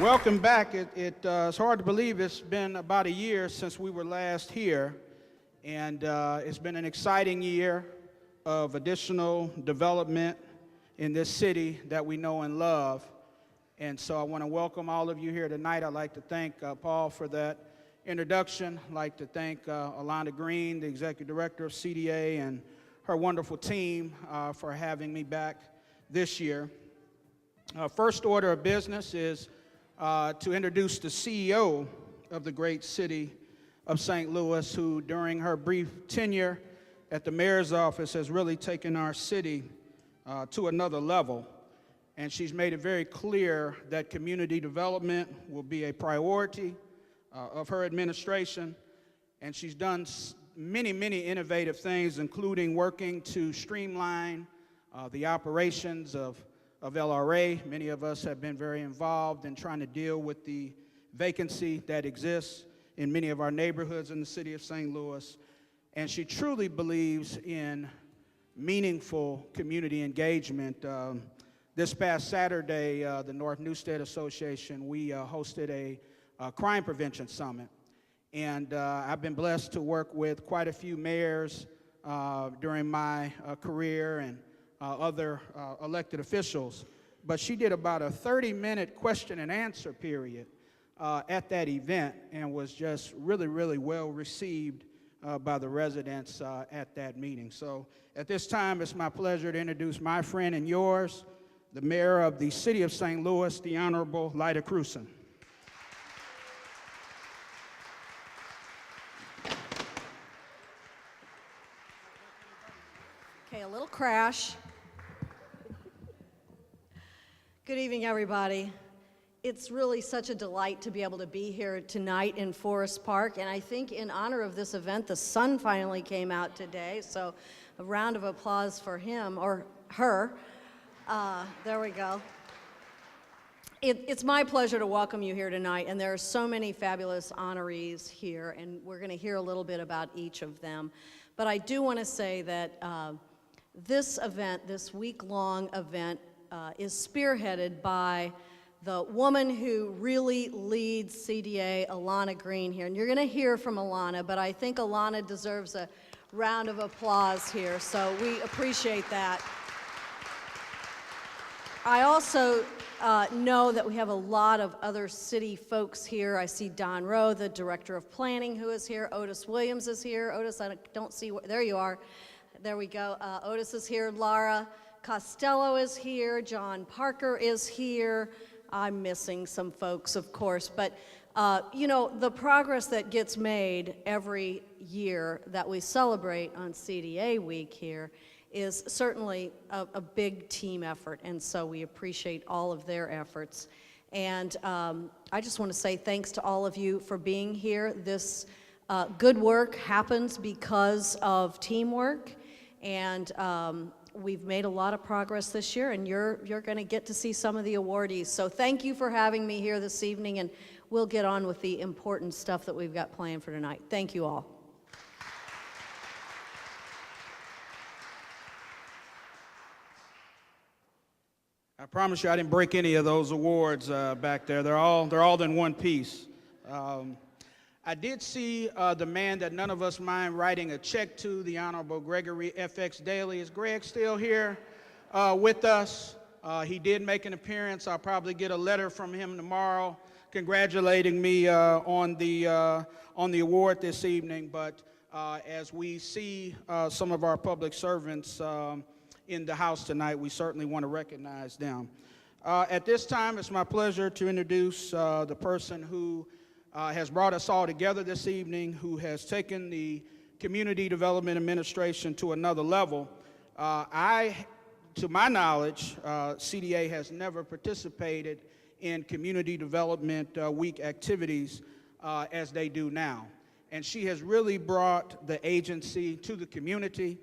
Welcome back. It's hard to believe it's been about a year since we were last here, and it's been an exciting year of additional development in this city that we know and love. And so I want to welcome all of you here tonight. I'd like to thank Paul for that introduction. I'd like to thank Alana Green, the Executive Director of CDA, and her wonderful team for having me back this year. First order of business is to introduce the CEO of the great city of St. Louis, who during her brief tenure at the mayor's office has really taken our city to another level. And she's made it very clear that community development will be a priority of her administration. And she's done many, many innovative things, including working to streamline the operations of LRA. Many of us have been very involved in trying to deal with the vacancy that exists in many of our neighborhoods in the city of St. Louis. And she truly believes in meaningful community engagement. This past Saturday, the North Newstead Association, we hosted a crime prevention summit. And I've been blessed to work with quite a few mayors during my career and other elected officials, but she did about a 30-minute question and answer period at that event and was just really, really well received by the residents at that meeting. So at this time, it's my pleasure to introduce my friend and yours, the mayor of the city of St. Louis, the Honorable Lyda Krewson. Okay, a little crash. Good evening, everybody. It's really such a delight to be able to be here tonight in Forest Park, and I think in honor of this event, the sun finally came out today, so a round of applause for him, or her. There we go. It's my pleasure to welcome you here tonight, and there are so many fabulous honorees here, and we're going to hear a little bit about each of them. But I do want to say that this event, this week-long event, is spearheaded by the woman who really leads CDA, Alana Green, here. And you're going to hear from Alana, but I think Alana deserves a round of applause here, so we appreciate that. I also know that we have a lot of other city folks here. I see Don Rowe, the Director of Planning, who is here. Otis Williams is here. Otis, I don't see, there you are. There we go. Otis is here. Laura Costello is here. John Parker is here. I'm missing some folks, of course, but you know, the progress that gets made every year that we celebrate on CDA Week here is certainly a big team effort, and so we appreciate all of their efforts. And I just want to say thanks to all of you for being here. This good work happens because of teamwork, and we've made a lot of progress this year, and you're going to get to see some of the awardees. So thank you for having me here this evening, and we'll get on with the important stuff that we've got planned for tonight. Thank you all. I promise you I didn't break any of those awards back there. They're all in one piece. I did see the man that none of us mind writing a check to, the Honorable Gregory F.X. Daly. Is Greg still here with us? He did make an appearance. I'll probably get a letter from him tomorrow congratulating me on the award this evening. But as we see some of our public servants in the house tonight, we certainly want to recognize them. At this time, it's my pleasure to introduce the person who has brought us all together this evening, who has taken the Community Development Administration to another level. To my knowledge, CDA has never participated in Community Development Week activities as they do now. And she has really brought the agency to the community.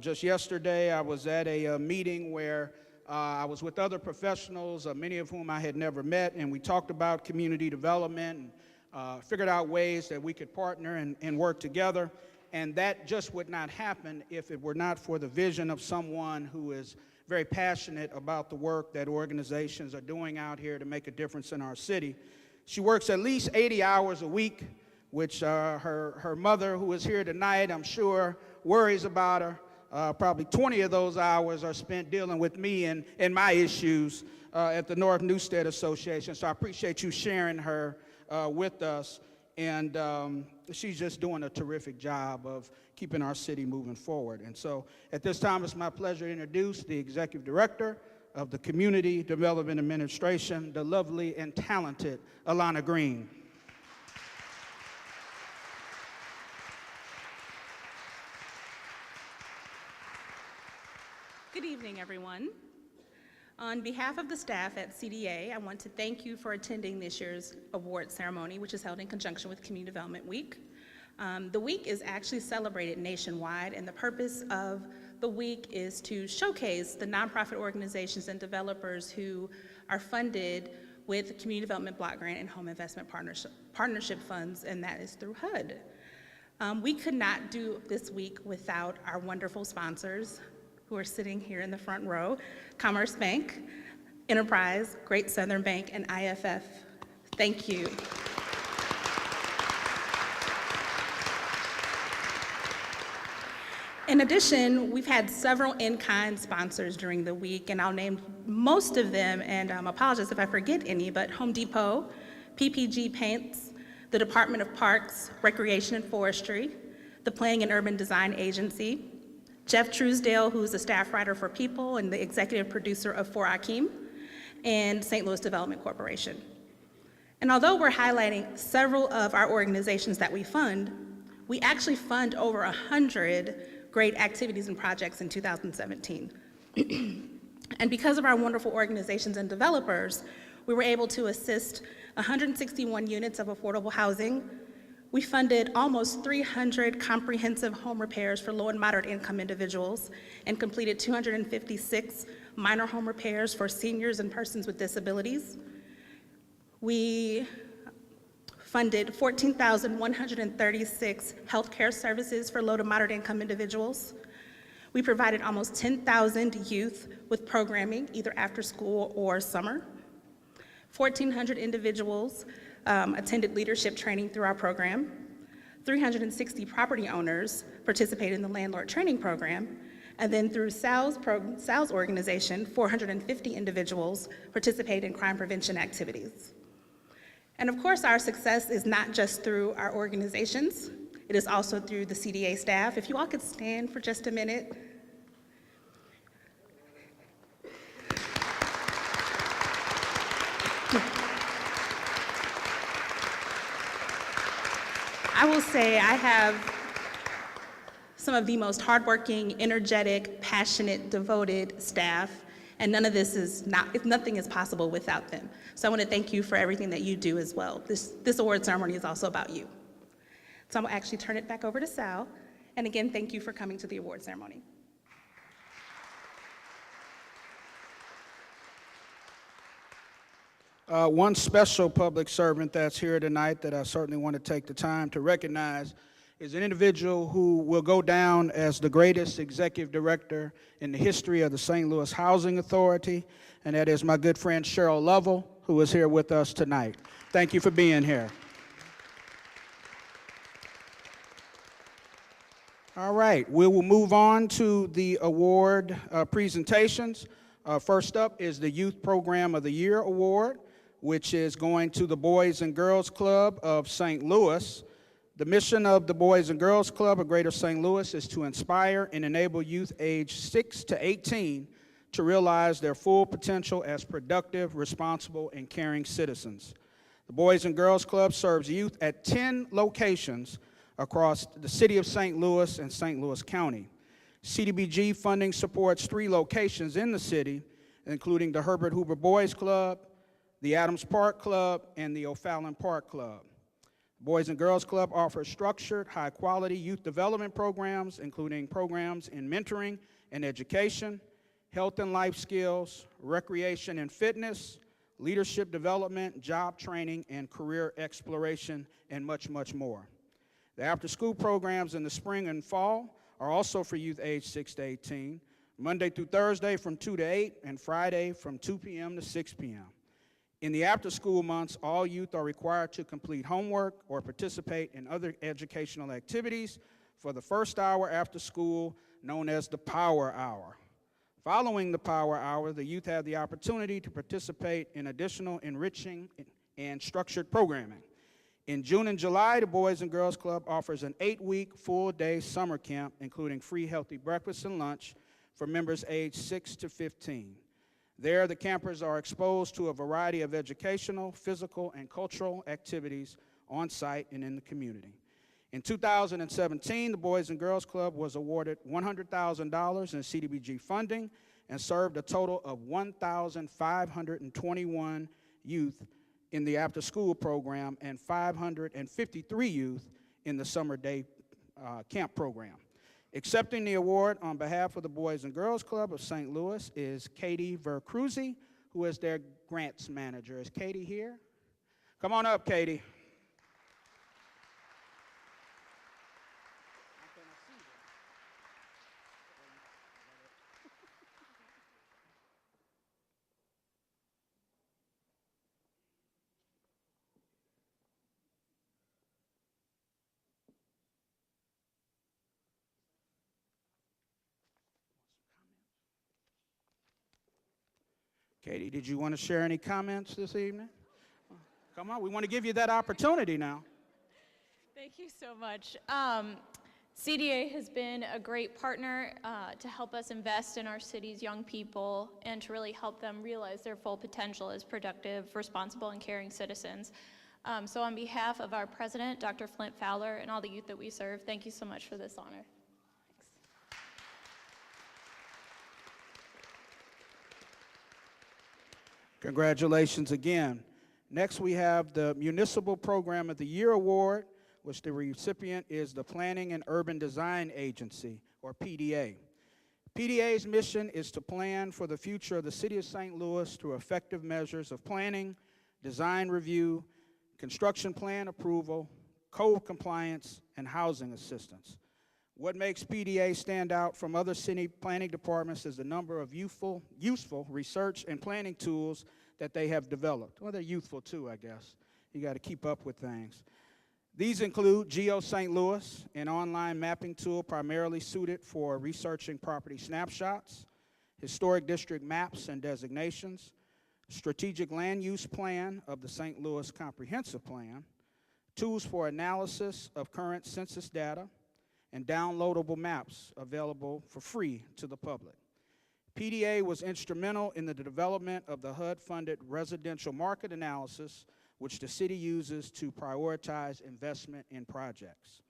Just yesterday, I was at a meeting where I was with other professionals, many of whom I had never met, and we talked about community development and figured out ways that we could partner and work together. And that just would not happen if it were not for the vision of someone who is very passionate about the work that organizations are doing out here to make a difference in our city. She works at least 80 hours a week, which her mother, who is here tonight, I'm sure, worries about her. Probably 20 of those hours are spent dealing with me and my issues at the North Newstead Association. So I appreciate you sharing her with us. And she's just doing a terrific job of keeping our city moving forward. And so at this time, it's my pleasure to introduce the Executive Director of the Community Development Administration, the lovely and talented Alana Green. Good evening, everyone. On behalf of the staff at CDA, I want to thank you for attending this year's award ceremony, which is held in conjunction with Community Development Week. The week is actually celebrated nationwide, and the purpose of the week is to showcase the nonprofit organizations and developers who are funded with Community Development Block Grant and Home Investment Partnership funds, and that is through HUD. We could not do this week without our wonderful sponsors, who are sitting here in the front row: Commerce Bank, Enterprise, Great Southern Bank, and IFF. Thank you. In addition, we've had several in-kind sponsors during the week, and I'll name most of them, and apologize if I forget any, but Home Depot, PPG Paints, the Department of Parks, Recreation and Forestry, the Planning and Urban Design Agency, Jeff Truesdale, who's a staff writer for People and the executive producer of For Akeem, and St. Louis Development Corporation. And although we're highlighting several of our organizations that we fund, we actually fund over 100 great activities and projects in 2017. And because of our wonderful organizations and developers, we were able to assist 161 units of affordable housing. We funded almost 300 comprehensive home repairs for low and moderate income individuals and completed 256 minor home repairs for seniors and persons with disabilities. We funded 14,136 healthcare services for low to moderate income individuals. We provided almost 10,000 youth with programming, either after school or summer. 1,400 individuals attended leadership training through our program. 360 property owners participated in the landlord training program. And then through sales organization, 450 individuals participated in crime prevention activities. And of course, our success is not just through our organizations, it is also through the CDA staff. If you all could stand for just a minute. I will say I have some of the most hardworking, energetic, passionate, devoted staff, and nothing is possible without them. So I want to thank you for everything that you do as well. This award ceremony is also about you. So I'm going to actually turn it back over to Sal. And again, thank you for coming to the award ceremony. One special public servant that's here tonight that I certainly want to take the time to recognize is an individual who will go down as the greatest executive director in the history of the St. Louis Housing Authority, and that is my good friend Cheryl Lovell, who is here with us tonight. Thank you for being here. All right, we will move on to the award presentations. First up is the Youth Program of the Year Award, which is going to the Boys and Girls Club of St. Louis. The mission of the Boys and Girls Club of Greater St. Louis is to inspire and enable youth aged 6 to 18 to realize their full potential as productive, responsible, and caring citizens. The Boys and Girls Club serves youth at 10 locations across the city of St. Louis and St. Louis County. CDBG funding supports 3 locations in the city, including the Herbert Hoover Boys Club, the Adams Park Club, and the O'Fallon Park Club. Boys and Girls Club offers structured, high-quality youth development programs, including programs in mentoring and education, health and life skills, recreation and fitness, leadership development, job training, and career exploration, and much, much more. The after-school programs in the spring and fall are also for youth aged 6 to 18, Monday through Thursday from 2 to 8, and Friday from 2 p.m. to 6 p.m. In the after-school months, all youth are required to complete homework or participate in other educational activities for the first hour after school, known as the Power Hour. Following the Power Hour, the youth have the opportunity to participate in additional enriching and structured programming. In June and July, the Boys and Girls Club offers an 8-week full-day summer camp, including free healthy breakfast and lunch for members aged 6 to 15. There, the campers are exposed to a variety of educational, physical, and cultural activities on site and in the community. In 2017, the Boys and Girls Club was awarded $100,000 in CDBG funding and served a total of 1,521 youth in the after-school program and 553 youth in the summer day camp program. Accepting the award on behalf of the Boys and Girls Club of St. Louis is Katie Vercruzzi, who is their grants manager. Is Katie here? Come on up, Katie. Katie, did you want to share any comments this evening? Come on, we want to give you that opportunity now. Thank you so much. CDA has been a great partner to help us invest in our city's young people and to really help them realize their full potential as productive, responsible, and caring citizens. So on behalf of our president, Dr. Flint Fowler, and all the youth that we serve, thank you so much for this honor. Congratulations again. Next, we have the Municipal Program of the Year Award, which the recipient is the Planning and Urban Design Agency, or PDA. PDA's mission is to plan for the future of the City of St. Louis through effective measures of planning, design review, construction plan approval, code compliance, and housing assistance. What makes PDA stand out from other city planning departments is the number of useful research and planning tools that they have developed. Well, they're youthful too, I guess. You got to keep up with things. These include Geo St. Louis, an online mapping tool primarily suited for researching property snapshots, historic district maps and designations, strategic land use plan of the St. Louis Comprehensive Plan, tools for analysis of current census data, and downloadable maps available for free to the public. PDA was instrumental in the development of the HUD-funded residential market analysis, which the city uses to prioritize investment in projects.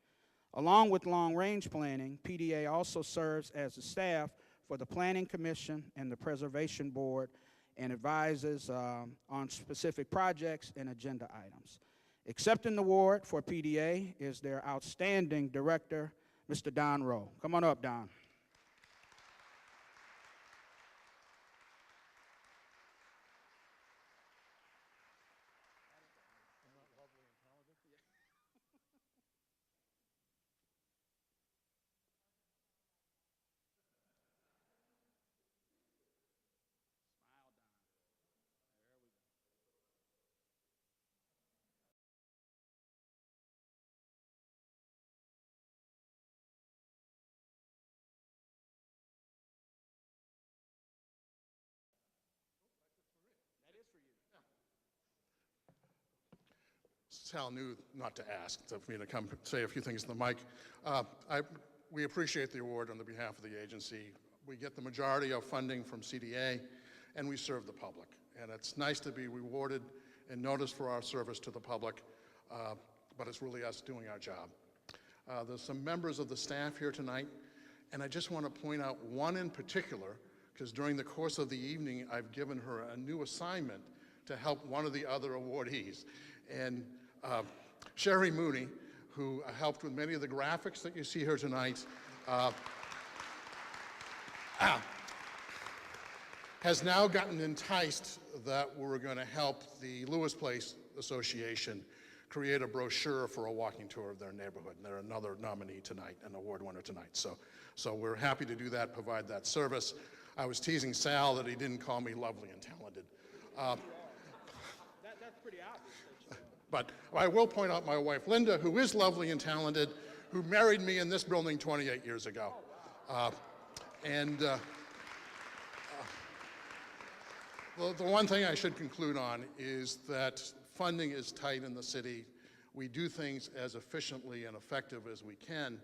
Along with long-range planning, PDA also serves as the staff for the Planning Commission and the Preservation Board and advises on specific projects and agenda items. Accepting the award for PDA is their outstanding director, Mr. Don Rowe. Come on up, Don. Sal knew not to ask, so for me to come say a few things to the mic. We appreciate the award on the behalf of the agency. We get the majority of funding from CDA, and we serve the public. And it's nice to be rewarded and noticed for our service to the public, but it's really us doing our job. There's some members of the staff here tonight, and I just want to point out one in particular, because during the course of the evening, I've given her a new assignment to help one of the other awardees. And Sherry Mooney, who helped with many of the graphics that you see here tonight, has now gotten enticed that we're going to help the Lewis Place Association create a brochure for a walking tour of their neighborhood. And they're another nominee tonight, an award winner tonight. So we're happy to do that, provide that service. I was teasing Sal that he didn't call me lovely and talented. That's pretty obvious. But I will point out my wife, Linda, who is lovely and talented, who married me in this building 28 years ago. The one thing I should conclude on is that funding is tight in the city. We do things as efficiently and effective as we can.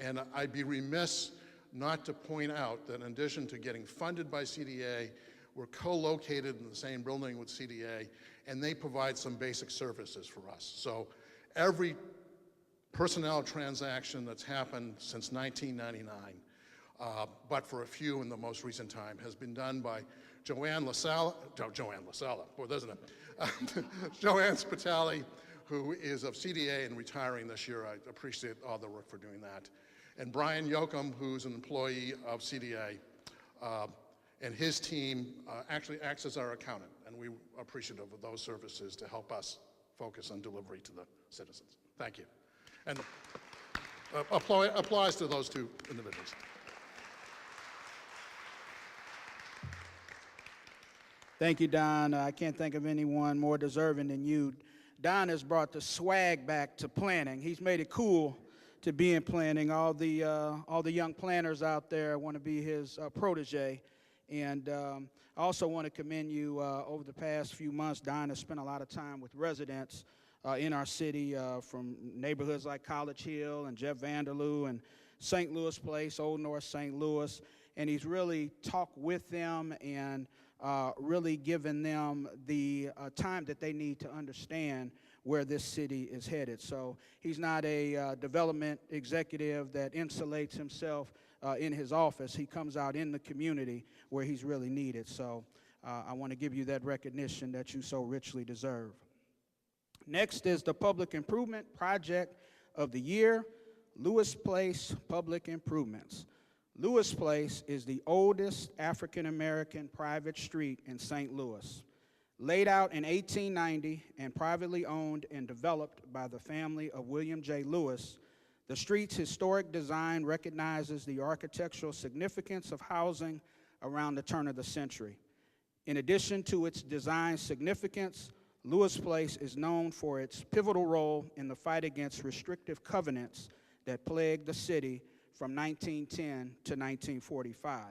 And I'd be remiss not to point out that in addition to getting funded by CDA, we're co-located in the same building with CDA, and they provide some basic services for us. So every personnel transaction that's happened since 1999, but for a few in the most recent time, has been done by Joanne Spitali, who is of CDA and retiring this year. I appreciate all the work for doing that. And Brian Yoakum, who's an employee of CDA, and his team actually acts as our accountant, and we're appreciative of those services to help us focus on delivery to the citizens. Thank you. And applause to those two individuals. Thank you, Don. I can't think of anyone more deserving than you. Don has brought the swag back to planning. He's made it cool to be in planning. All the young planners out there want to be his protege. And I also want to commend you. Over the past few months, Don has spent a lot of time with residents in our city from neighborhoods like College Hill and Jeff Vanderloo and St. Louis Place, Old North St. Louis. And he's really talked with them and really given them the time that they need to understand where this city is headed. So he's not a development executive that insulates himself in his office. He comes out in the community where he's really needed. So I want to give you that recognition that you so richly deserve. Next is the Public Improvement Project of the Year, Lewis Place Public Improvements. Lewis Place is the oldest African-American private street in St. Louis. Laid out in 1890 and privately owned and developed by the family of William J. Lewis, the street's historic design recognizes the architectural significance of housing around the turn of the century. In addition to its design significance, Lewis Place is known for its pivotal role in the fight against restrictive covenants that plagued the city from 1910 to 1945.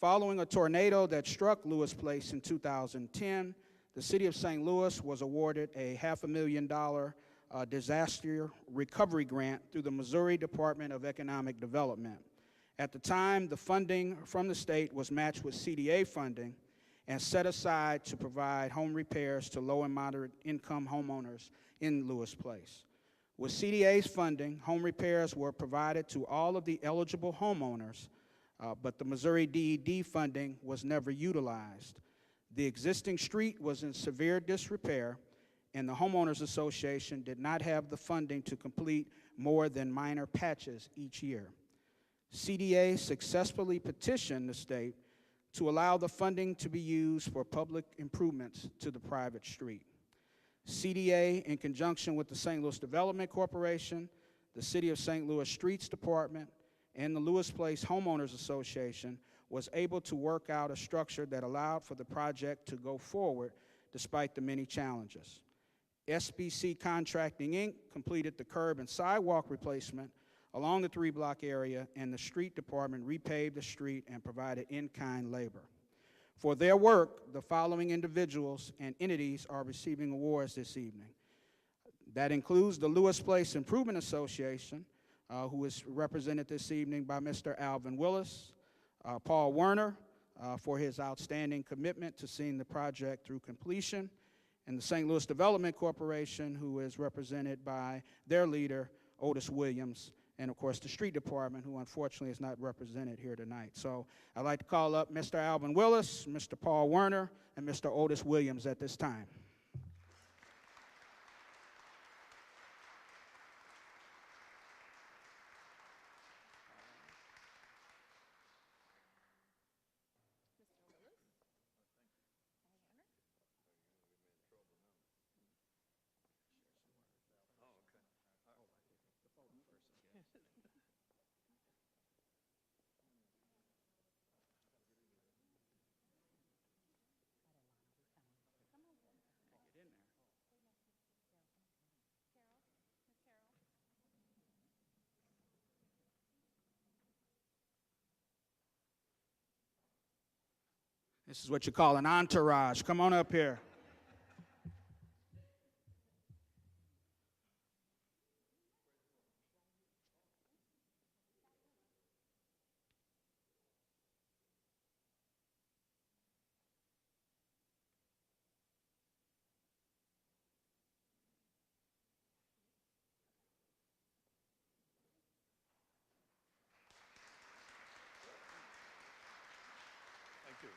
Following a tornado that struck Lewis Place in 2010, the city of St. Louis was awarded a $500,000 disaster recovery grant through the Missouri Department of Economic Development. At the time, the funding from the state was matched with CDA funding and set aside to provide home repairs to low and moderate income homeowners in Lewis Place. With CDA's funding, home repairs were provided to all of the eligible homeowners, but the Missouri DED funding was never utilized. The existing street was in severe disrepair, and the Homeowners Association did not have the funding to complete more than minor patches each year. CDA successfully petitioned the state to allow the funding to be used for public improvements to the private street. CDA, in conjunction with the St. Louis Development Corporation, the City of St. Louis Streets Department, and the Lewis Place Homeowners Association, was able to work out a structure that allowed for the project to go forward despite the many challenges. SBC Contracting, Inc. completed the curb and sidewalk replacement along the 3-block area, and the street department repaved the street and provided in-kind labor. For their work, the following individuals and entities are receiving awards this evening. That includes the Lewis Place Improvement Association, who is represented this evening by Mr. Alvin Willis, Paul Werner, for his outstanding commitment to seeing the project through completion, and the St. Louis Development Corporation, who is represented by their leader, Otis Williams, and of course the Street Department, who unfortunately is not represented here tonight. So I'd like to call up Mr. Alvin Willis, Mr. Paul Werner, and Mr. Otis Williams at this time. This is what you call an entourage. Come on up here. Thank you.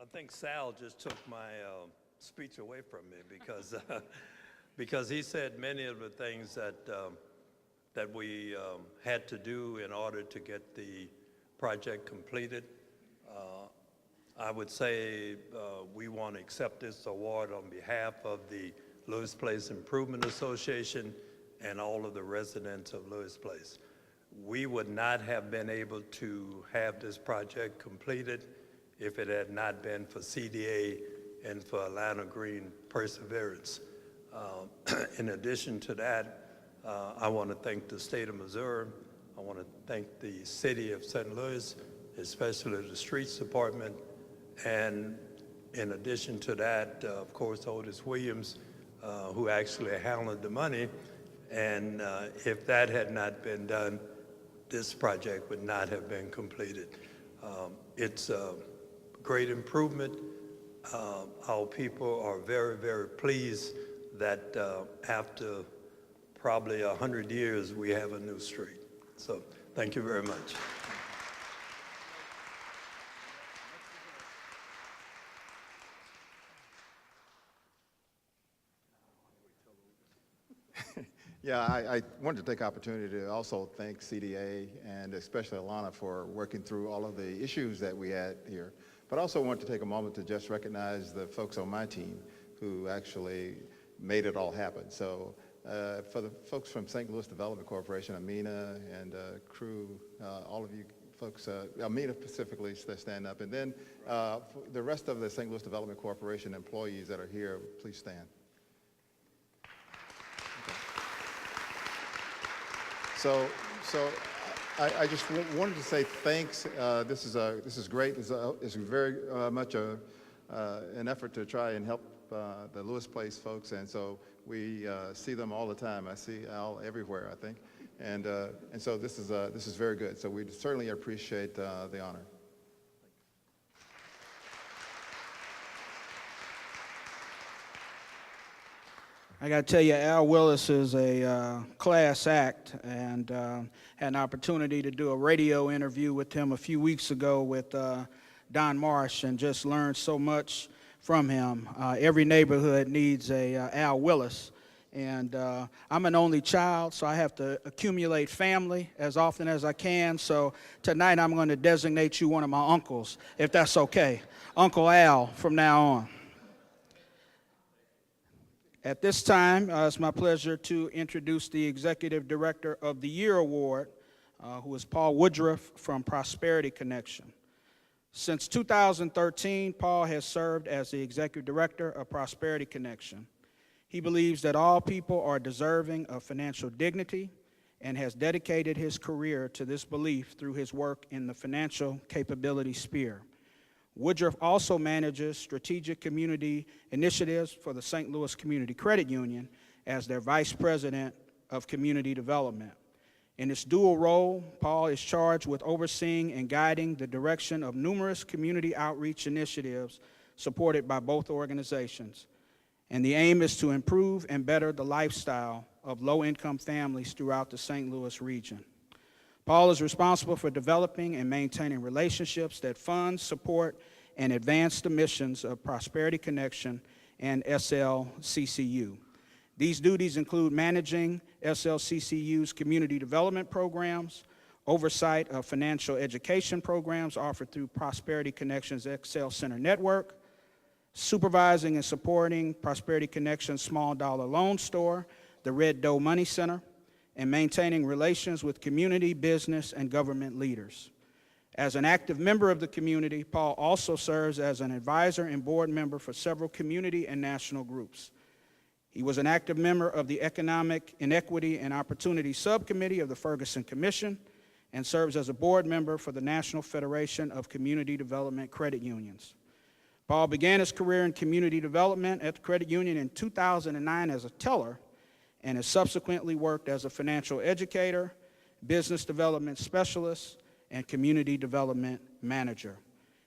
I think Sal just took my speech away from me because because he said many of the things that we had to do in order to get the project completed. I would say we want to accept this award on behalf of the Lewis Place Improvement Association and all of the residents of Lewis Place. We would not have been able to have this project completed if it had not been for CDA and for Atlanta Green perseverance. In addition to that, I want to thank the state of Missouri. I want to thank the city of St. Louis, especially the streets department. And in addition to that, of course, Otis Williams, who actually handled the money. And if that had not been done, this project would not have been completed. It's a great improvement. Our people are very, very pleased that after probably 100 years, we have a new street. So thank you very much. Yeah, I wanted to take the opportunity to also thank CDA and especially Alana for working through all of the issues that we had here. But I also want to take a moment to just recognize the folks on my team who actually made it all happen. So for the folks from St. Louis Development Corporation, Amina and crew, all of you folks, Amina specifically, stand up. And then for the rest of the St. Louis Development Corporation employees that are here, please stand. So I just wanted to say thanks. This is great. It's very much an effort to try and help the Lewis Place folks, and so we see them all the time. I see Al everywhere, I think, and so this is very good. So we certainly appreciate the honor. I got to tell you, Al Willis is a class act, and had an opportunity to do a radio interview with him a few weeks ago with Don Marsh, and just learned so much from him. Every neighborhood needs a Al Willis, and I'm an only child, so I have to accumulate family as often as I can. So tonight I'm going to designate you one of my uncles, if that's okay. Uncle Al from now on. At this time, it's my pleasure to introduce the Executive Director of the Year Award, who is Paul Woodruff from Prosperity Connection. Since 2013, Paul has served as the Executive Director of Prosperity Connection. He believes that all people are deserving of financial dignity and has dedicated his career to this belief through his work in the financial capability sphere. Woodruff also manages strategic community initiatives for the St. Louis Community Credit Union as their Vice President of Community Development. In this dual role, Paul is charged with overseeing and guiding the direction of numerous community outreach initiatives supported by both organizations. And the aim is to improve and better the lifestyle of low-income families throughout the St. Louis region. Paul is responsible for developing and maintaining relationships that fund, support, and advance the missions of Prosperity Connection and SLCCU. These duties include managing SLCCU's community development programs, oversight of financial education programs offered through Prosperity Connection's Excel Center Network, supervising and supporting Prosperity Connection's small dollar loan store, the Red Doe Money Center, and maintaining relations with community, business, and government leaders. As an active member of the community, Paul also serves as an advisor and board member for several community and national groups. He was an active member of the Economic Inequity and Opportunity Subcommittee of the Ferguson Commission and serves as a board member for the National Federation of Community Development Credit Unions. Paul began his career in community development at the credit union in 2009 as a teller and has subsequently worked as a financial educator, business development specialist, and community development manager.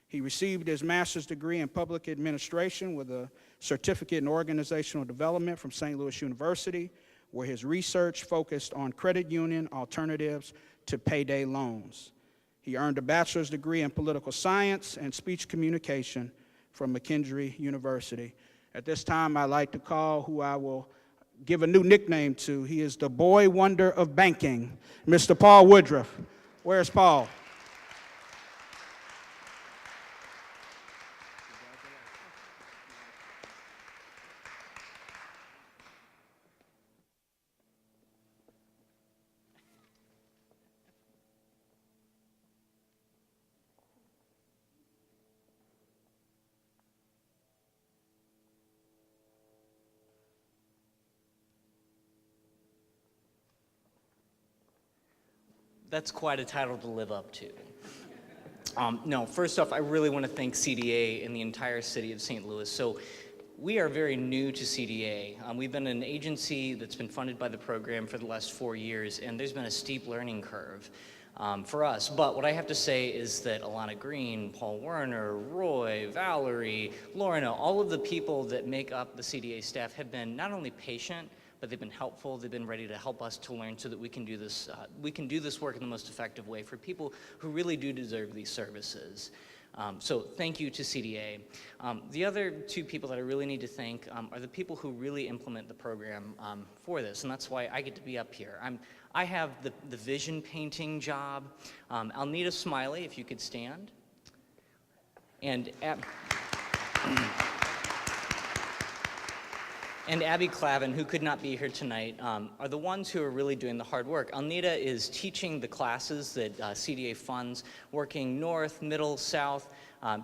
He received his master's degree in public administration with a certificate in organizational development from St. Louis University, where his research focused on credit union alternatives to payday loans. He earned a bachelor's degree in political science and speech communication from McKendree University. At this time, I'd like to call who I will give a new nickname to. He is the boy wonder of banking, Mr. Paul Woodruff. Where's Paul? That's quite a title to live up to. No, first off, I really want to thank CDA and the entire city of St. Louis. So we are very new to CDA. We've been an agency that's been funded by the program for the last 4 years, and there's been a steep learning curve for us. But what I have to say is that Alana Green, Paul Werner, Roy, Valerie, Lorna, all of the people that make up the CDA staff have been not only patient, but they've been helpful. They've been ready to help us to learn so that we can do this work in the most effective way for people who really do deserve these services. So thank you to CDA. The other two people that I really need to thank are the people who really implement the program for this, and that's why I get to be up here. I have the vision painting job. Alnita Smiley, if you could stand. And Abby Clavin, who could not be here tonight, are the ones who are really doing the hard work. Alnita is teaching the classes that CDA funds, working north, middle, south,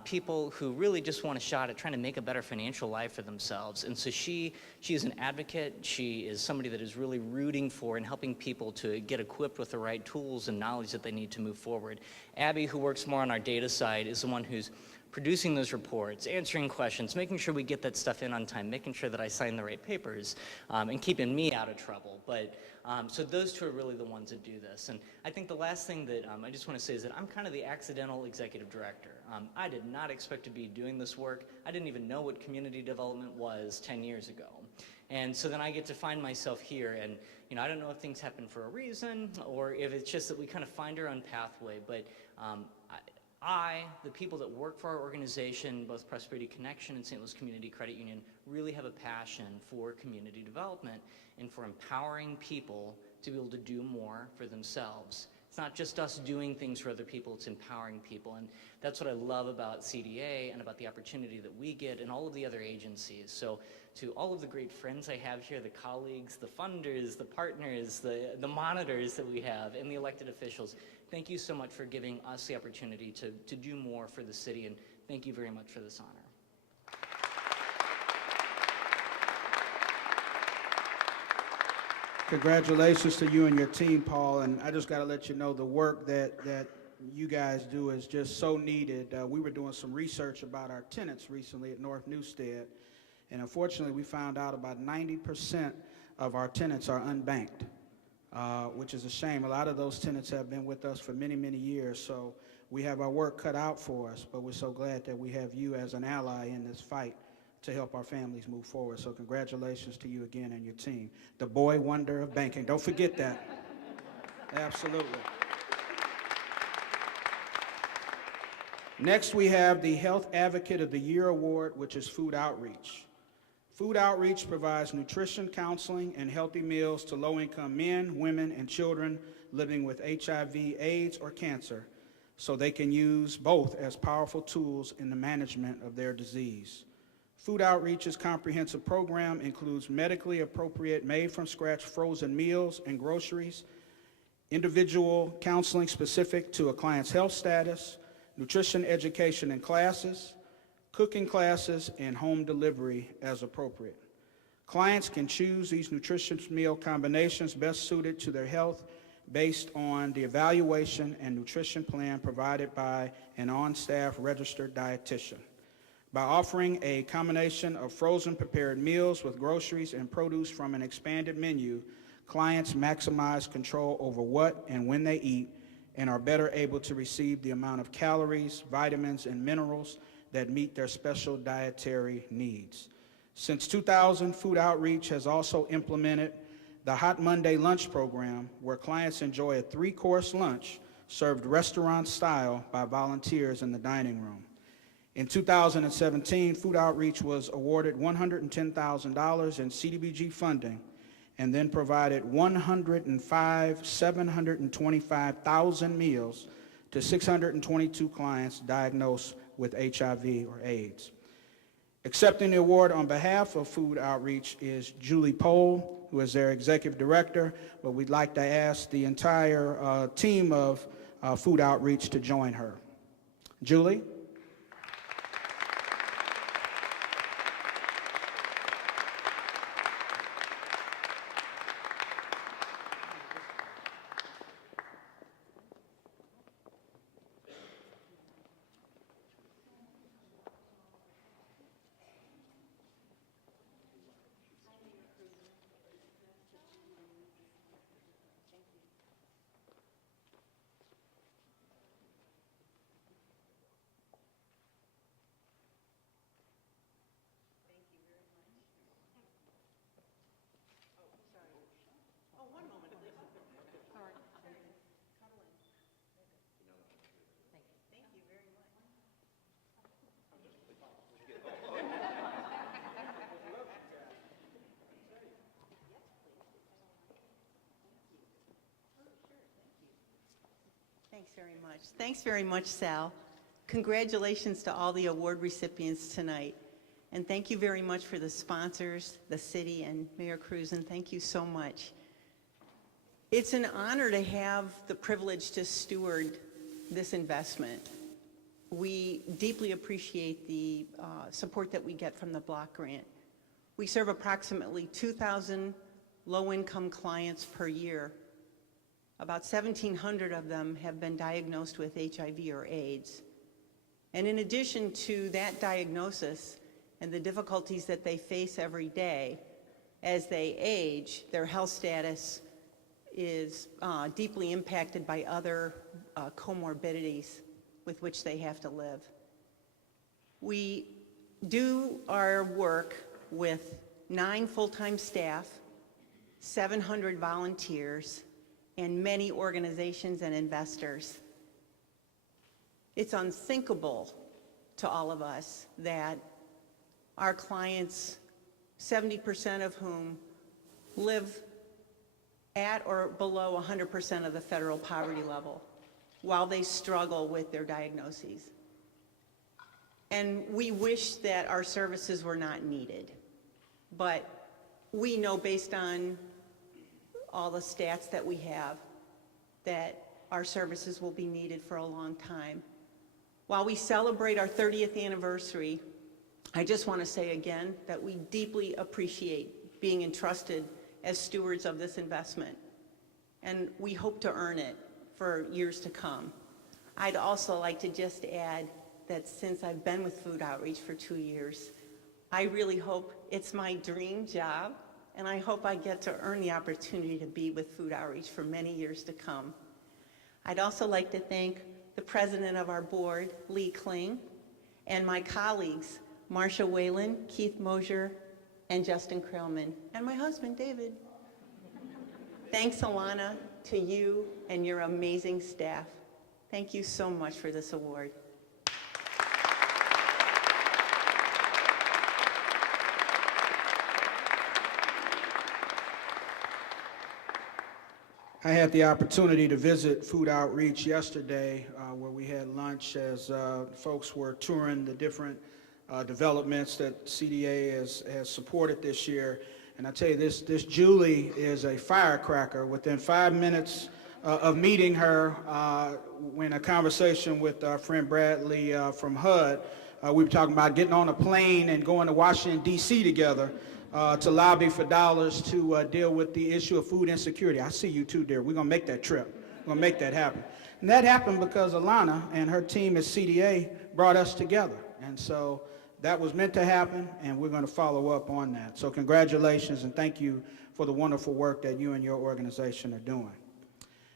people who really just want a shot at trying to make a better financial life for themselves. And so she is an advocate. She is somebody that is really rooting for and helping people to get equipped with the right tools and knowledge that they need to move forward. Abby, who works more on our data side, is the one who's producing those reports, answering questions, making sure we get that stuff in on time, making sure that I sign the right papers, and keeping me out of trouble. But so those two are really the ones that do this. And I think the last thing that I just want to say is that I'm kind of the accidental executive director. I did not expect to be doing this work. I didn't even know what community development was 10 years ago. And so then I get to find myself here, and I don't know if things happen for a reason or if it's just that we kind of find our own pathway, but the people that work for our organization, both Prosperity Connection and St. Louis Community Credit Union, really have a passion for community development and for empowering people to be able to do more for themselves. It's not just us doing things for other people, it's empowering people. And that's what I love about CDA and about the opportunity that we get and all of the other agencies. So to all of the great friends I have here, the colleagues, the funders, the partners, the monitors that we have, and the elected officials, thank you so much for giving us the opportunity to do more for the city, and thank you very much for this honor. Congratulations to you and your team, Paul, and I just got to let you know the work that you guys do is just so needed. We were doing some research about our tenants recently at North Newstead, and unfortunately we found out about 90% of our tenants are unbanked, which is a shame. A lot of those tenants have been with us for many, many years, so we have our work cut out for us, but we're so glad that we have you as an ally in this fight to help our families move forward. So congratulations to you again and your team. The boy wonder of banking. Don't forget that. Absolutely. Next, we have the Health Advocate of the Year Award, which is Food Outreach. Food Outreach provides nutrition counseling and healthy meals to low-income men, women, and children living with HIV, AIDS, or cancer, so they can use both as powerful tools in the management of their disease. Food Outreach's comprehensive program includes medically appropriate, made-from-scratch frozen meals and groceries, individual counseling specific to a client's health status, nutrition education and classes, cooking classes, and home delivery as appropriate. Clients can choose these nutritious meal combinations best suited to their health based on the evaluation and nutrition plan provided by an on-staff registered dietitian. By offering a combination of frozen prepared meals with groceries and produce from an expanded menu, clients maximize control over what and when they eat and are better able to receive the amount of calories, vitamins, and minerals that meet their special dietary needs. Since 2000, Food Outreach has also implemented the Hot Monday Lunch Program, where clients enjoy a 3-course lunch served restaurant-style by volunteers in the dining room. In 2017, Food Outreach was awarded $110,000 in CDBG funding and then provided 725,000 meals to 622 clients diagnosed with HIV or AIDS. Accepting the award on behalf of Food Outreach is Julie Pohl, who is their executive director, but we'd like to ask the entire team of Food Outreach to join her. Julie? Thanks very much. Thanks very much, Sal. Congratulations to all the award recipients tonight. And thank you very much for the sponsors, the city, and Mayor Cruz, and thank you so much. It's an honor to have the privilege to steward this investment. We deeply appreciate the support that we get from the block grant. We serve approximately 2,000 low-income clients per year. About 1,700 of them have been diagnosed with HIV or AIDS. And in addition to that diagnosis and the difficulties that they face every day, as they age, their health status is deeply impacted by other comorbidities with which they have to live. We do our work with 9 full-time staff, 700 volunteers, and many organizations and investors. It's unthinkable to all of us that our clients, 70% of whom live at or below 100% of the federal poverty level, while they struggle with their diagnoses. And we wish that our services were not needed, but we know based on all the stats that we have that our services will be needed for a long time. While we celebrate our 30th anniversary, I just want to say again that we deeply appreciate being entrusted as stewards of this investment, and we hope to earn it for years to come. I'd also like to just add that since I've been with Food Outreach for 2 years, I really hope it's my dream job, and I hope I get to earn the opportunity to be with Food Outreach for many years to come. I'd also like to thank the president of our board, Lee Kling, and my colleagues, Marcia Whalen, Keith Mosier, and Justin Krellman, and my husband, David. Thanks, Alana, to you and your amazing staff. Thank you so much for this award. I had the opportunity to visit Food Outreach yesterday, where we had lunch as folks were touring the different developments that CDA has supported this year. And I tell you, this Julie is a firecracker. Within 5 minutes of meeting her, when a conversation with our friend Bradley from HUD, we were talking about getting on a plane and going to Washington, D.C. together. to lobby for dollars to deal with the issue of food insecurity. I see you too, dear. We're going to make that trip. We're going to make that happen. And that happened because Alana and her team at CDA brought us together. And so that was meant to happen, and we're going to follow up on that. So congratulations, and thank you for the wonderful work that you and your organization are doing.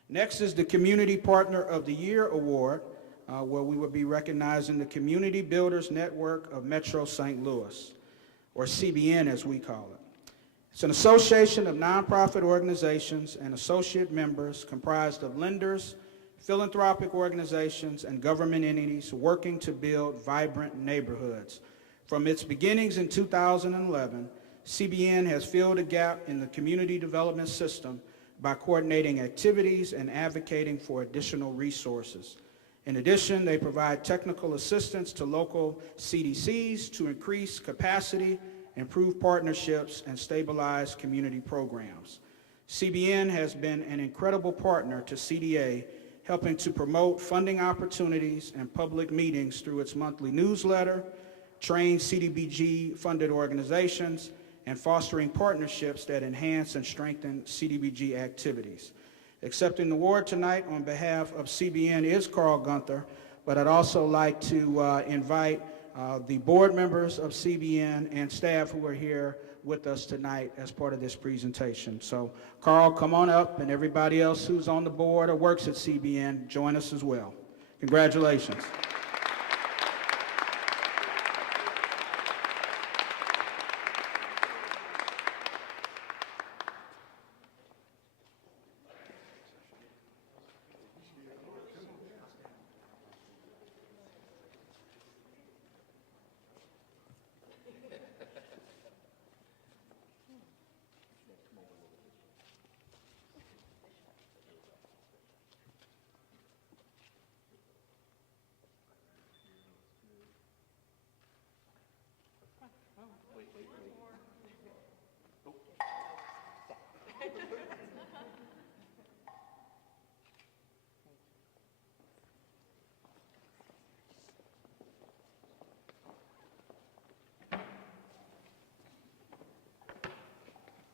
Next is the Community Partner of the Year Award, where we will be recognizing the Community Builders Network of Metro St. Louis, or CBN as we call it. It's an association of nonprofit organizations and associate members comprised of lenders, philanthropic organizations, and government entities working to build vibrant neighborhoods. From its beginnings in 2011, CBN has filled a gap in the community development system by coordinating activities and advocating for additional resources. In addition, they provide technical assistance to local CDCs to increase capacity, improve partnerships, and stabilize community programs. CBN has been an incredible partner to CDA, helping to promote funding opportunities and public meetings through its monthly newsletter, train CDBG-funded organizations, and fostering partnerships that enhance and strengthen CDBG activities. Accepting the award tonight on behalf of CBN is Carl Gunther, but I'd also like to invite the board members of CBN and staff who are here with us tonight as part of this presentation. So Carl, come on up, and everybody else who's on the board or works at CBN, join us as well. Congratulations.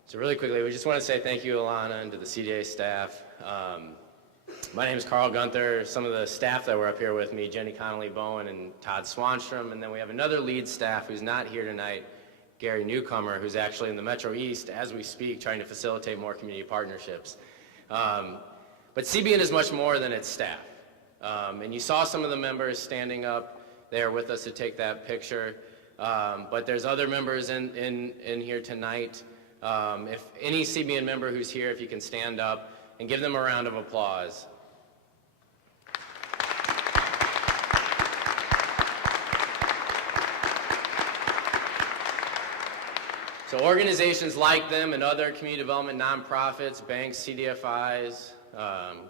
So really quickly, we just want to say thank you, Alana, and to the CDA staff. My name is Carl Gunther. Some of the staff that were up here with me, Jenny Connolly-Bowen and Todd Swanstrom, and then we have another lead staff who's not here tonight, Gary Newcomer, who's actually in the Metro East as we speak, trying to facilitate more community partnerships. But CBN is much more than its staff. And you saw some of the members standing up there with us to take that picture. But there's other members in here tonight. If any CBN member who's here, if you can stand up and give them a round of applause. So organizations like them and other community development nonprofits, banks, CDFIs,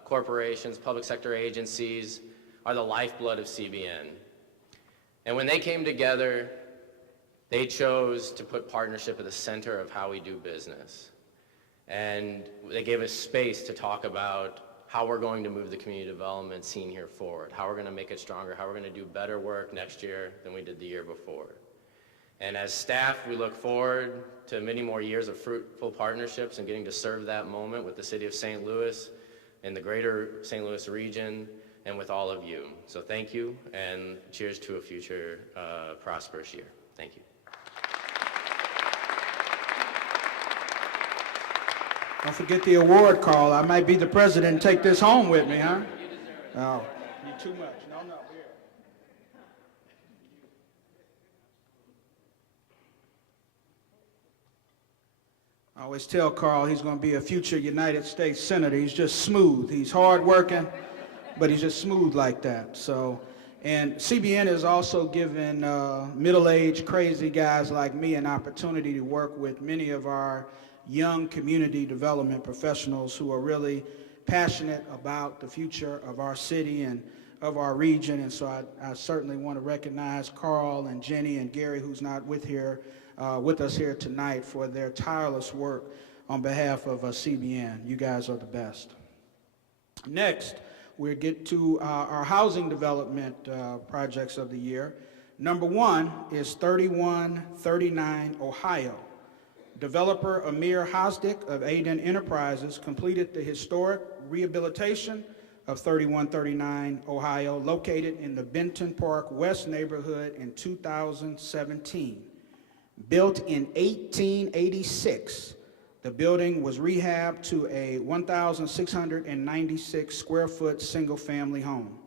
corporations, public sector agencies are the lifeblood of CBN. And when they came together, they chose to put partnership at the center of how we do business. And they gave us space to talk about how we're going to move the community development scene here forward, how we're going to make it stronger, how we're going to do better work next year than we did the year before. And as staff, we look forward to many more years of fruitful partnerships and getting to serve that moment with the city of St. Louis and the greater St. Louis region and with all of you. So thank you, and cheers to a future prosperous year. Thank you. Don't forget the award, Carl. I might be the president and take this home with me, huh? Oh, you too much. No, here. I always tell Carl he's going to be a future United States Senator. He's just smooth. He's hardworking, but he's just smooth like that. So, and CBN has also given middle-aged crazy guys like me an opportunity to work with many of our young community development professionals who are really passionate about the future of our city and of our region. And so I certainly want to recognize Carl and Jenny and Gary, who's not with us here tonight, for their tireless work on behalf of CBN. You guys are the best. Next, we'll get to our housing development projects of the year. Number one is 3139 Ohio. Developer Amir Hosdik of Aiden Enterprises completed the historic rehabilitation of 3139 Ohio, located in the Benton Park West neighborhood in 2017. Built in 1886, the building was rehabbed to a 1,696 square foot single-family home.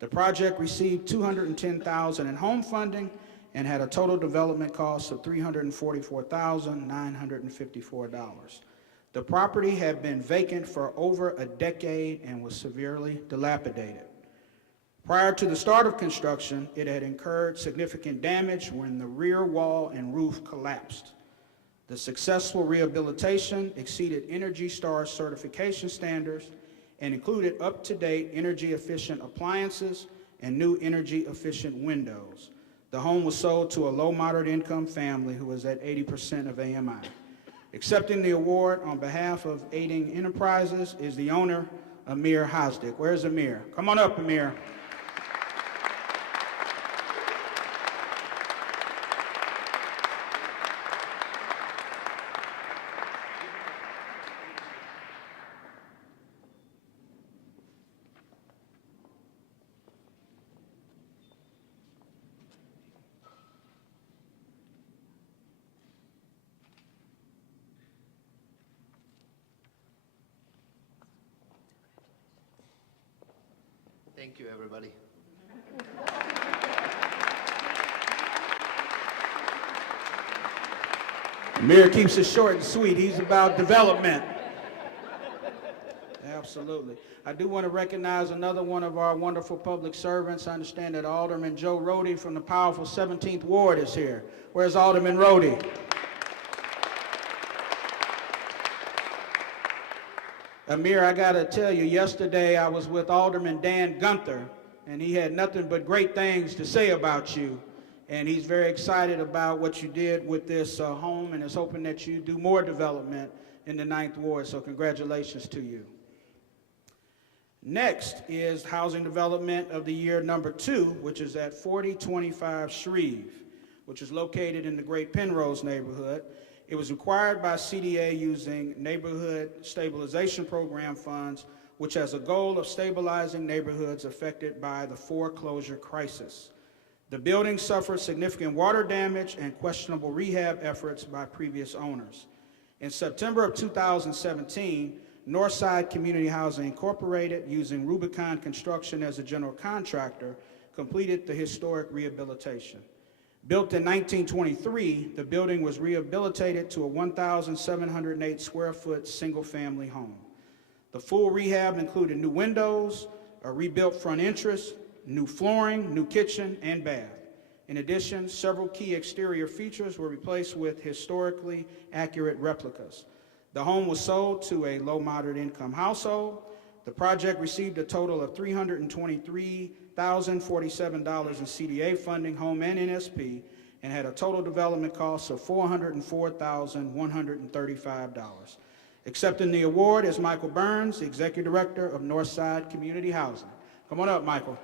The project received $210,000 in home funding and had a total development cost of $344,954. The property had been vacant for over a decade and was severely dilapidated. Prior to the start of construction, it had incurred significant damage when the rear wall and roof collapsed. The successful rehabilitation exceeded Energy Star certification standards and included up-to-date energy-efficient appliances and new energy-efficient windows. The home was sold to a low-moderate income family who was at 80% of AMI. Accepting the award on behalf of Aiding Enterprises is the owner, Amir Hosdik. Where's Amir? Come on up, Amir. Thank you, everybody. Amir keeps it short and sweet. He's about development. Absolutely. I do want to recognize another one of our wonderful public servants. I understand that Alderman Joe Rhodey from the powerful 17th Ward is here. Where's Alderman Rhodey? Amir, I got to tell you, yesterday I was with Alderman Dan Gunther, and he had nothing but great things to say about you. And he's very excited about what you did with this home and is hoping that you do more development in the 9th Ward. So congratulations to you. Next is Housing Development of the Year number 2, which is at 4025 Shreve, which is located in the Great Penrose neighborhood. It was acquired by CDA using Neighborhood Stabilization Program funds, which has a goal of stabilizing neighborhoods affected by the foreclosure crisis. The building suffered significant water damage and questionable rehab efforts by previous owners. In September of 2017, Northside Community Housing Incorporated, using Rubicon Construction as a general contractor, completed the historic rehabilitation. Built in 1923, the building was rehabilitated to a 1,708 square foot single-family home. The full rehab included new windows, a rebuilt front entrance, new flooring, new kitchen, and bath. In addition, several key exterior features were replaced with historically accurate replicas. The home was sold to a low-moderate income household. The project received a total of $323,047 in CDA funding, home and NSP, and had a total development cost of $404,135. Accepting the award is Michael Burns, the Executive Director of Northside Community Housing. Come on up, Michael.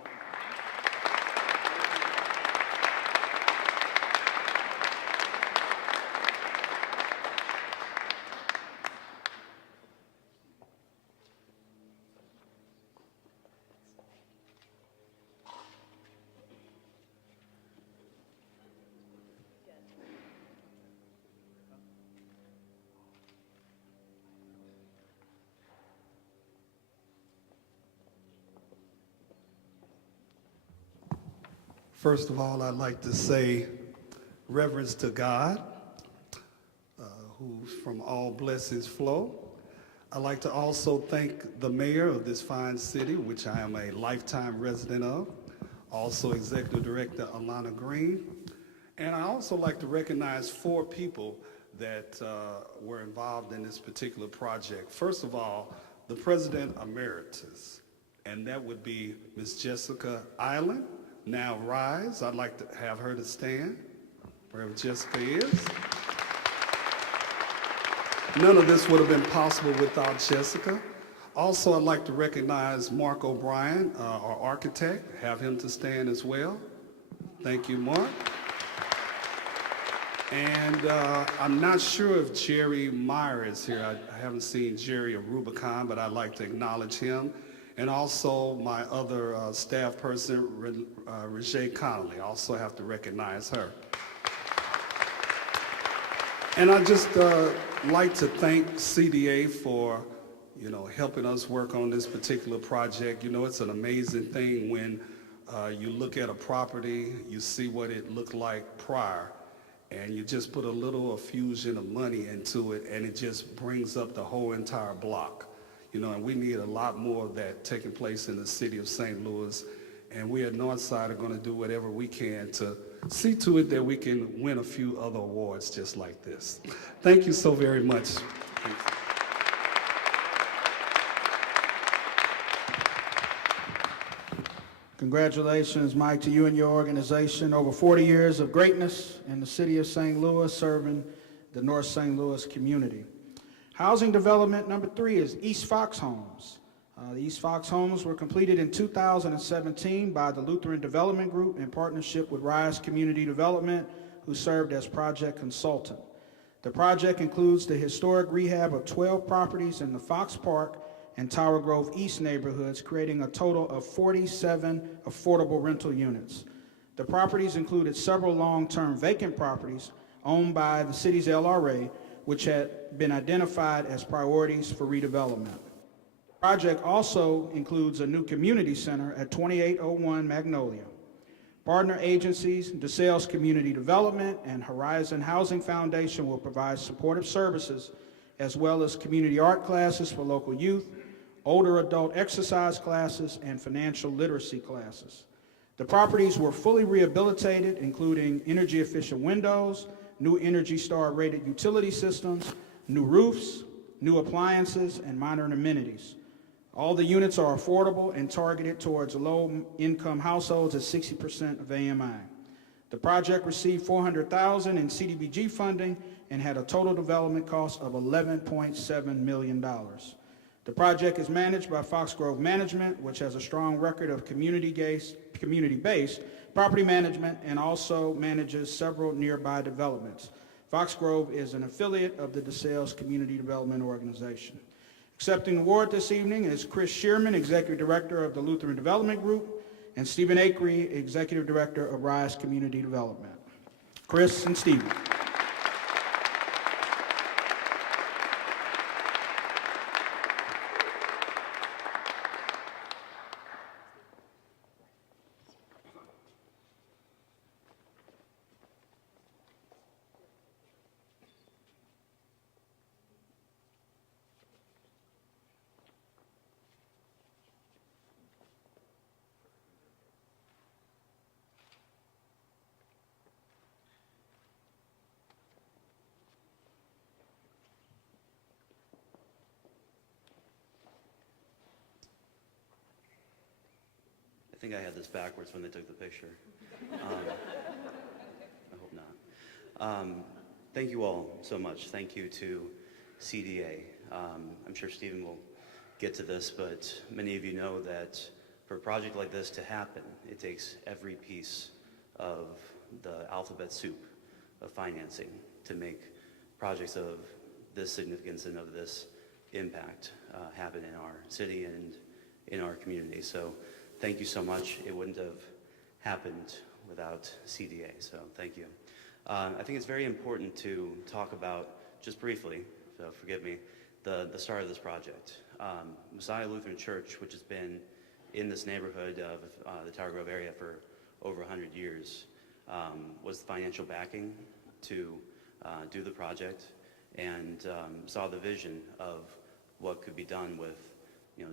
First of all, I'd like to say reverence to God, who from all blessings flow. I'd like to also thank the mayor of this fine city, which I am a lifetime resident of, also Executive Director Alana Green. And I also like to recognize 4 people that were involved in this particular project. First of all, the President Emeritus, and that would be Ms. Jessica Island. Now rise. I'd like to have her to stand, wherever Jessica is. None of this would have been possible without Jessica. Also, I'd like to recognize Mark O'Brien, our architect, have him to stand as well. Thank you, Mark. And I'm not sure if Jerry Meyer is here. I haven't seen Jerry of Rubicon, but I'd like to acknowledge him. And also my other staff person, Rejay Connolly. I also have to recognize her. And I'd just like to thank CDA for, helping us work on this particular project. It's an amazing thing when you look at a property, you see what it looked like prior, and you just put a little infusion of money into it, and it just brings up the whole entire block. And we need a lot more of that taking place in the city of St. Louis. And we at Northside are going to do whatever we can to see to it that we can win a few other awards just like this. Thank you so very much. Congratulations, Mike, to you and your organization. Over 40 years of greatness in the city of St. Louis, serving the North St. Louis community. Housing development number 3 is East Fox Homes. The East Fox Homes were completed in 2017 by the Lutheran Development Group in partnership with Rise Community Development, who served as project consultant. The project includes the historic rehab of 12 properties in the Fox Park and Tower Grove East neighborhoods, creating a total of 47 affordable rental units. The properties included several long-term vacant properties owned by the city's LRA, which had been identified as priorities for redevelopment. The project also includes a new community center at 2801 Magnolia. Partner agencies, DeSales Community Development and Horizon Housing Foundation will provide supportive services as well as community art classes for local youth, older adult exercise classes, and financial literacy classes. The properties were fully rehabilitated, including energy-efficient windows, new Energy Star rated utility systems, new roofs, new appliances, and modern amenities. All the units are affordable and targeted towards low-income households at 60% of AMI. The project received $400,000 in CDBG funding and had a total development cost of $11.7 million. The project is managed by Fox Grove Management, which has a strong record of community-based property management and also manages several nearby developments. Fox Grove is an affiliate of the DeSales Community Development Organization. Accepting the award this evening is Chris Shearman, Executive Director of the Lutheran Development Group, and Stephen Acree, Executive Director of Rise Community Development. Chris and Stephen. I think I had this backwards when they took the picture. I hope not. Thank you all so much. Thank you to CDA. I'm sure Stephen will get to this, but many of you know that for a project like this to happen, it takes every piece of the alphabet soup of financing to make projects of this significance and of this impact happen in our city and in our community. So thank you so much. It wouldn't have happened without CDA, so thank you. I think it's very important to talk about, just briefly, so forgive me, the start of this project. Messiah Lutheran Church, which has been in this neighborhood of the Tower Grove area for over 100 years, was the financial backing to do the project and saw the vision of what could be done with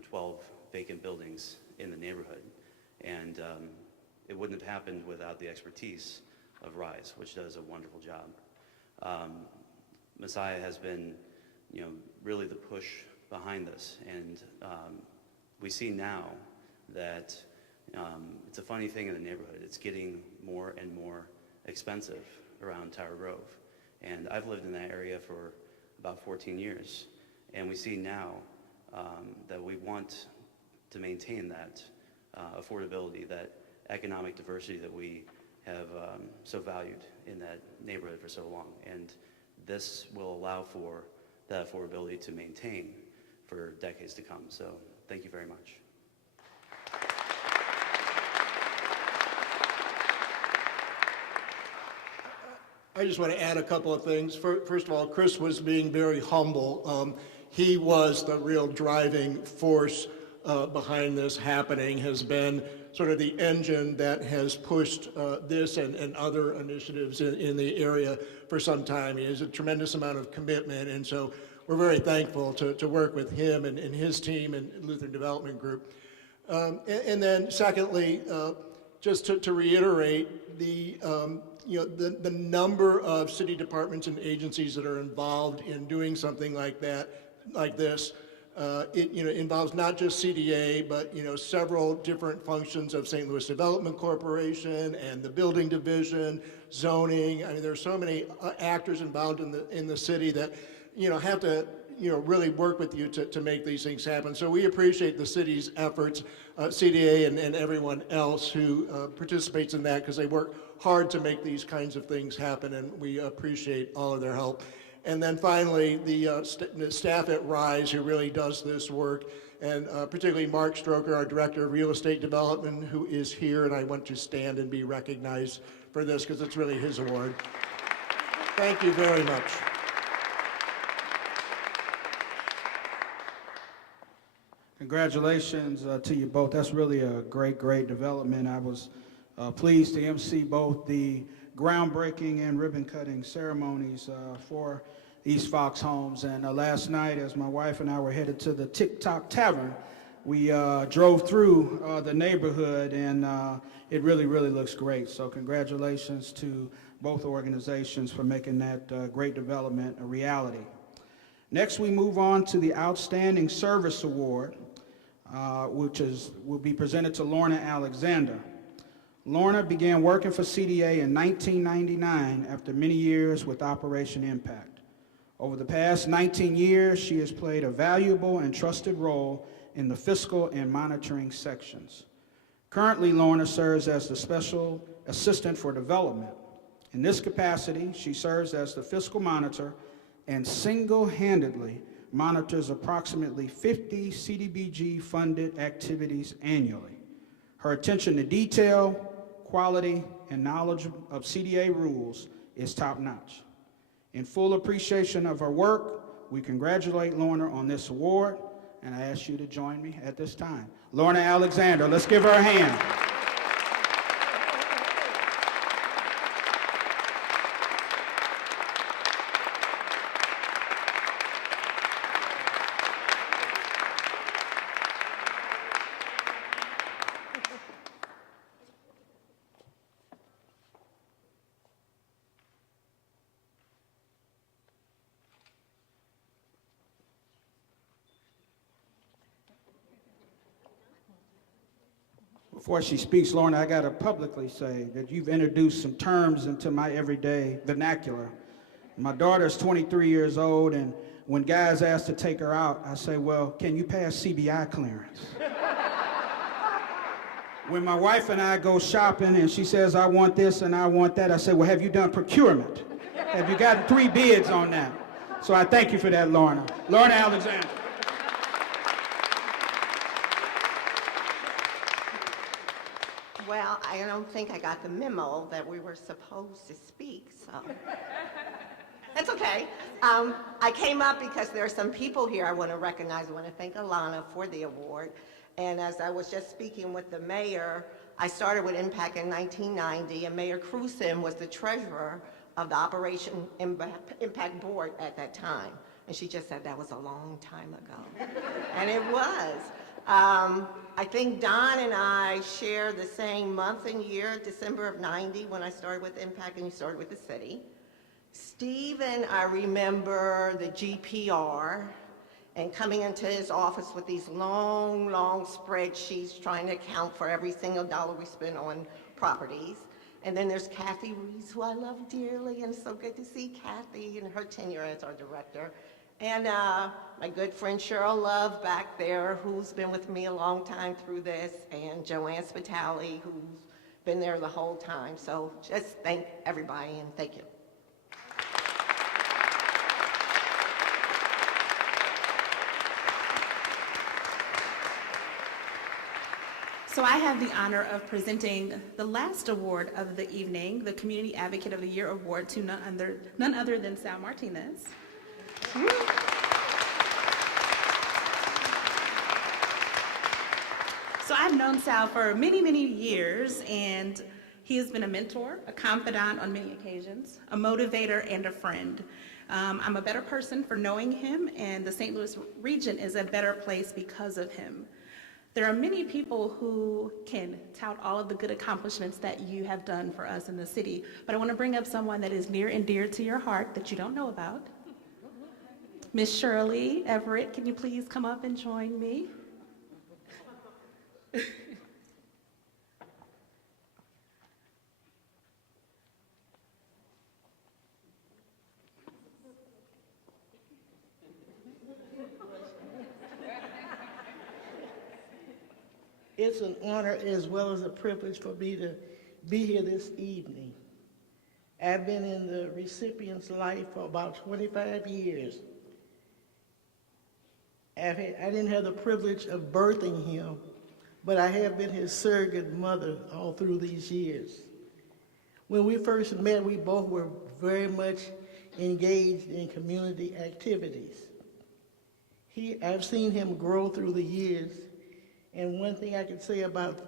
12 vacant buildings in the neighborhood. And it wouldn't have happened without the expertise of Rise, which does a wonderful job. Messiah has been, really the push behind this. And we see now that it's a funny thing in the neighborhood. It's getting more and more expensive around Tower Grove. And I've lived in that area for about 14 years. And we see now that we want to maintain that affordability, that economic diversity that we have so valued in that neighborhood for so long. And this will allow for that affordability to maintain for decades to come. So thank you very much. I just want to add a couple of things. First of all, Chris was being very humble. He was the real driving force behind this happening, has been sort of the engine that has pushed this and other initiatives in the area for some time. He has a tremendous amount of commitment, and so we're very thankful to work with him and his team and Lutheran Development Group. And then secondly, just to reiterate, the number of city departments and agencies that are involved in doing something like this, it involves not just CDA, but several different functions of St. Louis Development Corporation and the Building Division, zoning. I mean, there are so many actors involved in the city that have to really work with you to make these things happen. So we appreciate the city's efforts, CDA and everyone else who participates in that, because they work hard to make these kinds of things happen, and we appreciate all of their help. And then finally, the staff at RISE who really does this work, and particularly Mark Stroker, our Director of Real Estate Development, who is here, and I want to stand and be recognized for this because it's really his award. Thank you very much. Congratulations to you both. That's really a great development. I was pleased to MC both the groundbreaking and ribbon-cutting ceremonies for East Fox Homes. And last night, as my wife and I were headed to the TikTok Tavern, we drove through the neighborhood, and it really looks great. So congratulations to both organizations for making that great development a reality. Next, we move on to the Outstanding Service Award, which will be presented to Lorna Alexander. Lorna began working for CDA in 1999 after many years with Operation Impact. Over the past 19 years, she has played a valuable and trusted role in the fiscal and monitoring sections. Currently, Lorna serves as the Special Assistant for Development. In this capacity, she serves as the fiscal monitor and single-handedly monitors approximately 50 CDBG-funded activities annually. Her attention to detail, quality, and knowledge of CDA rules is top-notch. In full appreciation of her work, we congratulate Lorna on this award, and I ask you to join me at this time. Lorna Alexander, let's give her a hand. Before she speaks, Lorna, I got to publicly say that you've introduced some terms into my everyday vernacular. My daughter's 23 years old, and when guys ask to take her out, I say, well, can you pass CBI clearance? When my wife and I go shopping and she says, I want this and I want that, I say, well, have you done procurement? Have you gotten 3 bids on that? So I thank you for that, Lorna. Lorna Alexander. Well, I don't think I got the memo that we were supposed to speak, so that's okay. I came up because there are some people here I want to recognize. I want to thank Alana for the award. And as I was just speaking with the mayor, I started with Impact in 1990, and Mayor Cruzen was the treasurer of the Operation Impact Board at that time. And she just said that was a long time ago. And it was. I think Don and I share the same month and year, December of 90, when I started with Impact and you started with the city. Stephen, I remember the GPR and coming into his office with these long spreadsheets trying to account for every single dollar we spend on properties. And then there's Kathy Reese, who I love dearly, and it's so good to see Kathy in her tenure as our director. And my good friend Cheryl Love back there, who's been with me a long time through this, and Joanne Spitali, who's been there the whole time. So just thank everybody and thank you. So I have the honor of presenting the last award of the evening, the Community Advocate of the Year Award, to none other than Sal Martinez. So I've known Sal for many, many years, and he has been a mentor, a confidant on many occasions, a motivator, and a friend. I'm a better person for knowing him, and the St. Louis region is a better place because of him. There are many people who can tout all of the good accomplishments that you have done for us in the city, but I want to bring up someone that is near and dear to your heart that you don't know about. Miss Shirley Everett, can you please come up and join me? It's an honor as well as a privilege for me to be here this evening. I've been in the recipient's life for about 25 years. I didn't have the privilege of birthing him, but I have been his surrogate mother all through these years. When we first met, we both were very much engaged in community activities. I've seen him grow through the years. And one thing I can say about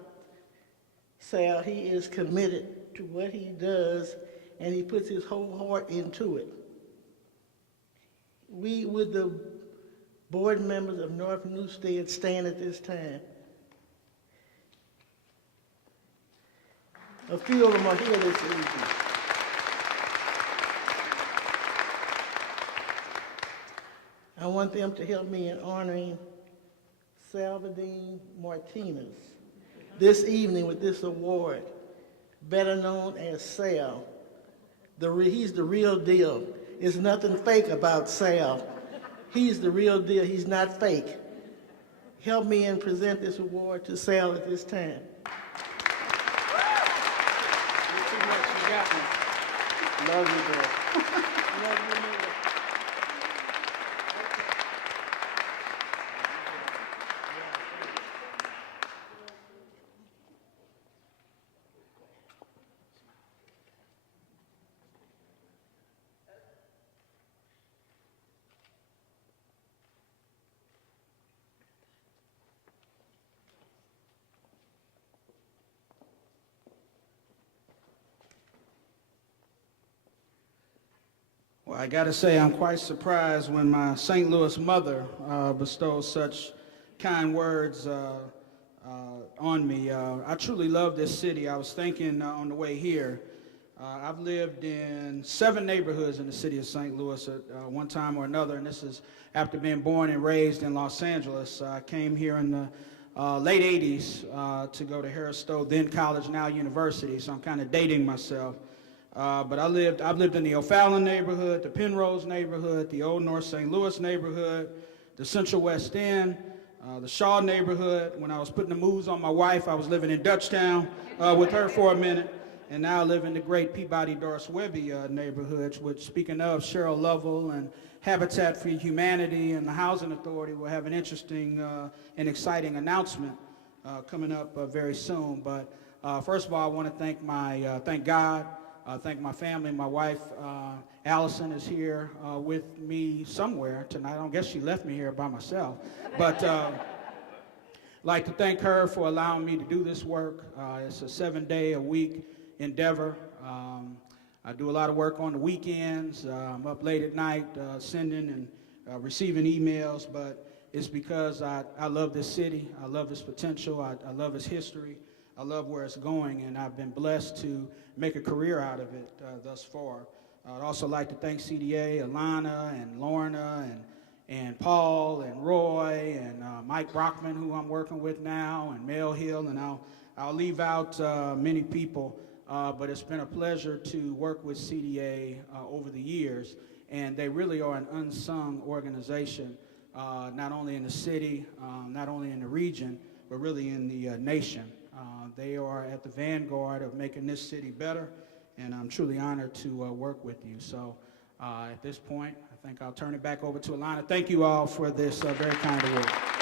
Sal, he is committed to what he does, and he puts his whole heart into it. We, with the board members of North Newstead, stand at this time. A few of them are here this evening. I want them to help me in honoring Salvadine Martinez this evening with this award, better known as Sal. He's the real deal. There's nothing fake about Sal. He's the real deal. He's not fake. Help me and present this award to Sal at this time. You're too much. You got me. Love you, girl. Love you, nigga. Well, I got to say, I'm quite surprised when my St. Louis mother bestows such kind words on me. I truly love this city. I was thinking on the way here, I've lived in 7 neighborhoods in the city of St. Louis at one time or another, and this is after being born and raised in Los Angeles. I came here in the late 80s to go to Harris Stowe, then college, now university, so I'm kind of dating myself. But I've lived in the O'Fallon neighborhood, the Penrose neighborhood, the Old North St. Louis neighborhood, the Central West End, the Shaw neighborhood. When I was putting the moves on my wife, I was living in Dutchtown with her for a minute, and now I live in the great Peabody Doris Webby neighborhoods, which, speaking of, Cheryl Lovell and Habitat for Humanity and the Housing Authority will have an interesting and exciting announcement coming up very soon. But first of all, I want to thank God. Thank my family. My wife, Allison, is here with me somewhere tonight. I don't guess she left me here by myself. But I'd like to thank her for allowing me to do this work. It's a 7-day-a-week endeavor. I do a lot of work on the weekends. I'm up late at night sending and receiving emails, but it's because I love this city. I love its potential. I love its history. I love where it's going, and I've been blessed to make a career out of it thus far. I'd also like to thank CDA, Alana, and Lorna, and Paul, and Roy, and Mike Brockman, who I'm working with now, and Mel Hill, and I'll leave out many people, but it's been a pleasure to work with CDA over the years, and they really are an unsung organization, not only in the city, not only in the region, but really in the nation. They are at the vanguard of making this city better, and I'm truly honored to work with you. So at this point, I think I'll turn it back over to Alana. Thank you all for this very kind award.